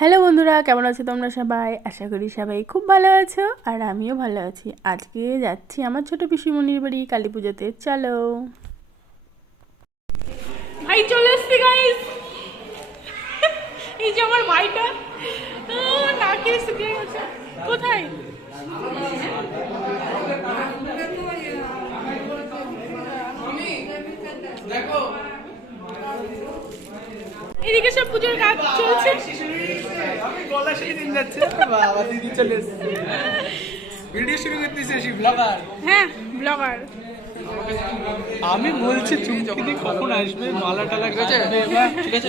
Hello বন্ধুরা, কেমন আছো তোমরা সবাই? আশা করি সবাই খুব ভালো আছো আর আমিও ভালো আছি। আজকে যাচ্ছি আমার ছোট পিসিমণির বাড়ি কালী পুজোতে। চলো ভাই, চলে এসছি গাইস। এই যে আমার ভাইটা নাকে শুকিয়ে গেছে। কোথায়? দেখো এদিকে সব পুজোর কাজ চলছে। আমি গলা সেই দিন যাচ্ছে বাবা, দিদি চলে এসেছে, ভিডিও শুরু করতেছে। সেই ব্লগার, হ্যাঁ ব্লগার। আমি বলছি চুমকি কখন আসবে, মালা টালা গেছে। ঠিক আছে,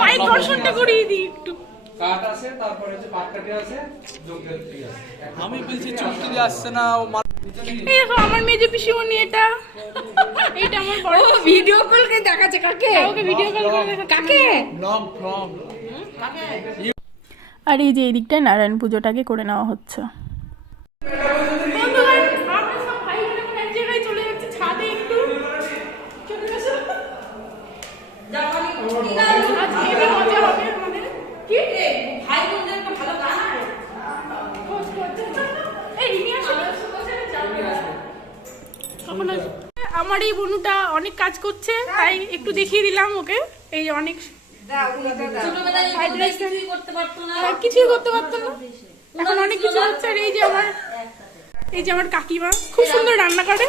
মায়ের দর্শনটা করিয়ে দিই একটু। কাট আছে, তারপরে যে পাটকাটি আছে, যোগদান ঠিক আছে। আমি বলছি চুমকি আসছে না, ও এই দেখো আমার মেজো পিসিমণি, এটা আমার বড়। ভিডিও কল করে দেখাচ্ছে কাকে? ওকে ভিডিও কল করে দেখা। কাকে? Blog from. আর এই যে এই দিকটায় নারায়ণ পুজোটাকে করে নেওয়া হচ্ছে। আমার এই বনুটা অনেক কাজ করছে, তাই একটু দেখিয়ে দিলাম ওকে। এই যে অনেক কিছুই করতে পারতো না, এখন অনেক কিছু হচ্ছে। আর এই যে আমার কাকিমা খুব সুন্দর রান্না করে।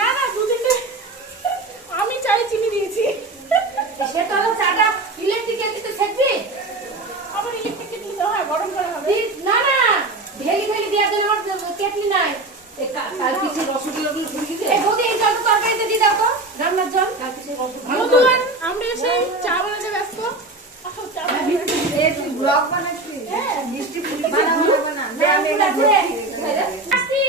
না না, দুদিনে আমি চাই চিনি দিয়েছি। সেটা হলো চাটা ইলেকট্রিক কেটলিতে সেকবি? আবার ইলেকট্রিক কেটলি তো হয়, গরম করা হবে। না না, ঢেলি ফেলি দেওয়ার জন্য আমার কেটলি নাই। কাল কিছু রসগোল্লা গুলো ঢেলি দে। এই বৌদি, এই জলটা তরকারিতে দিয়ে দাও তো, রান্নার জল। কাল কিছু বন্ধুগণ, আমরা এসে চা বানাতে ব্যস্ত। আসো চা বানাতে। এই তুই ব্লগ বানাচ্ছিস? হ্যাঁ, মিষ্টি ফুলি বানা। আমি এটা আসছি।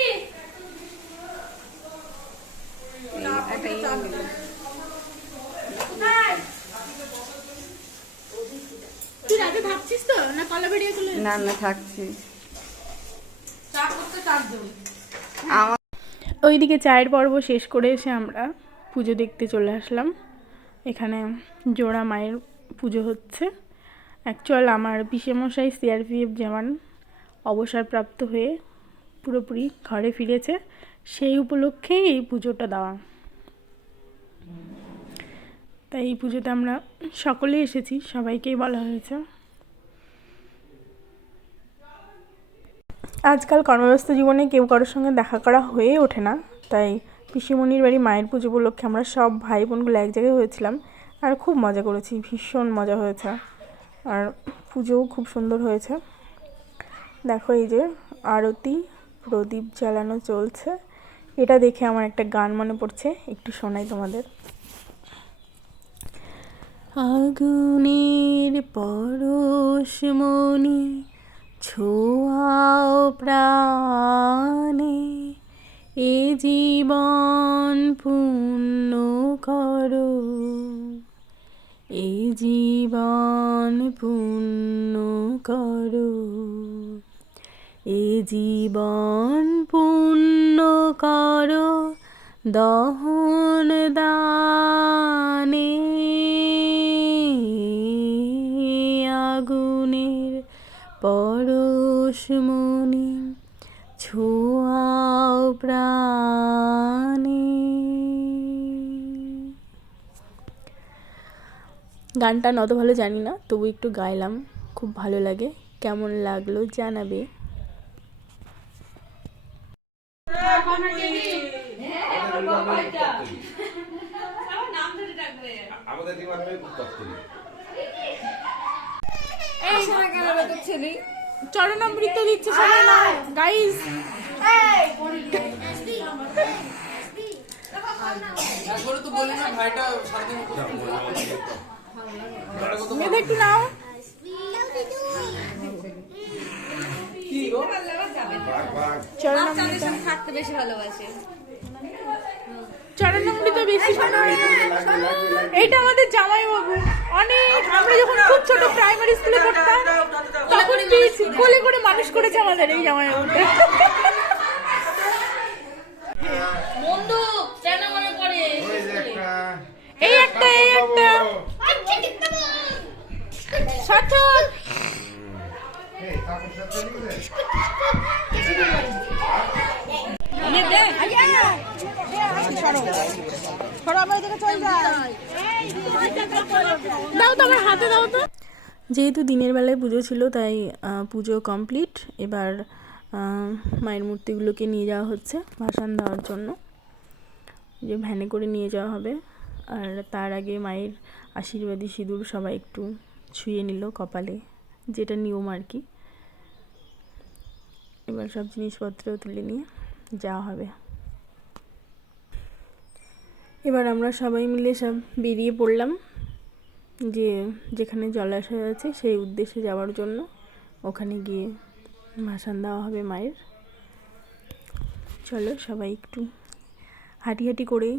তুই রাতে ভাবছিস তো না কলা বেরিয়ে চলে? না না, থাকছি। ওইদিকে চায়ের পর্ব শেষ করে এসে আমরা পুজো দেখতে চলে আসলাম। এখানে জোড়া মায়ের পুজো হচ্ছে। অ্যাকচুয়াল আমার পিসেমশাই সিআরপিএফ জওয়ান অবসরপ্রাপ্ত হয়ে পুরোপুরি ঘরে ফিরেছে, সেই উপলক্ষেই এই পুজোটা দেওয়া। তাই এই পুজোতে আমরা সকলেই এসেছি, সবাইকেই বলা হয়েছে। আজকাল কর্মব্যস্ত জীবনে কেউ কারোর সঙ্গে দেখা করা হয়ে ওঠে না, তাই পিসিমণির বাড়ি মায়ের পুজো উপলক্ষে আমরা সব ভাই বোনগুলো এক জায়গায় হয়েছিলাম আর খুব মজা করেছি, ভীষণ মজা হয়েছে। আর পুজোও খুব সুন্দর হয়েছে। দেখো এই যে আরতি, প্রদীপ জ্বালানো চলছে। এটা দেখে আমার একটা গান মনে পড়ছে, একটু শোনাই তোমাদের। আগুনের পরশমণি ছোঁয়াও প্রাণে, এ জীবন পূর্ণ করো, এ জীবন পূর্ণ করো, এ জীবন পূর্ণ করো দহন দানে, আগুনের পরশমণি ছোঁয়াও প্রাণে। গানটা অত ভালো জানি না, তবু একটু গাইলাম, খুব ভালো লাগে। কেমন লাগলো জানাবে। চরণামৃত দিচ্ছে সবাই না গাইস। মেয়েদের একটু নাও। থাকতে বেশি ভালোবাসে। চরণামৃত বেশি শোনা হয় না। এইটা আমাদের জামাইবাবু। অনেক আমরা যখন খুব ছোট প্রাইমারি স্কুলে পড়তাম তখন কোলে করে মানুষ করেছে আমাদের এই জামাইবাবুটা। বন্ধু কেন মনে পড়ে? এই একটা সচল দাও তো আমার হাতে দাও তো। যেহেতু দিনের বেলায় পুজো ছিল তাই পুজো কমপ্লিট। এবার মায়ের মূর্তিগুলোকে নিয়ে যাওয়া হচ্ছে ভাসান দেওয়ার জন্য, যে ভ্যানে করে নিয়ে যাওয়া হবে। আর তার আগে মায়ের আশীর্বাদী সিঁদুর সবাই একটু ছুঁয়ে নিল কপালে, যেটা নিয়ম আর কি। এবার সব জিনিসপত্র তুলে নিয়ে যাওয়া হবে। এবার আমরা সবাই মিলে সব বেরিয়ে পড়লাম, যে যেখানে জলাশয় আছে সেই উদ্দেশ্যে যাওয়ার জন্য। ওখানে গিয়ে ভাসান দেওয়া হবে মায়ের। চলো সবাই একটু হাঁটি হাঁটি করে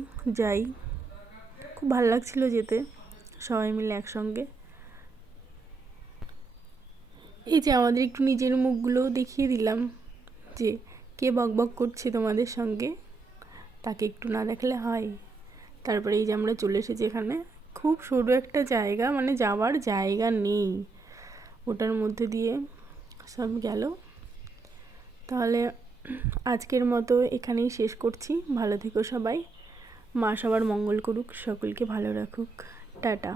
যাই। খুব ভালো লাগছিল যেতে সবাই মিলে একসঙ্গে। এই যে আমাদের একটু নিজের মুখগুলোও দেখিয়ে দিলাম, যে কে বকবক করছে তোমাদের সঙ্গে, তাকে একটু না দেখলে হয়। তারপরে এই যে আমরা চলে এসেছি এখানে। খুব সরু একটা জায়গা, মানে যাওয়ার জায়গা নেই, ওটার মধ্যে দিয়ে সব গেল। তাহলে আজকের মতো এখানেই শেষ করছি। ভালো থেকো সবাই, মা সবার মঙ্গল করুক, সকলকে ভালো রাখুক। টাটা।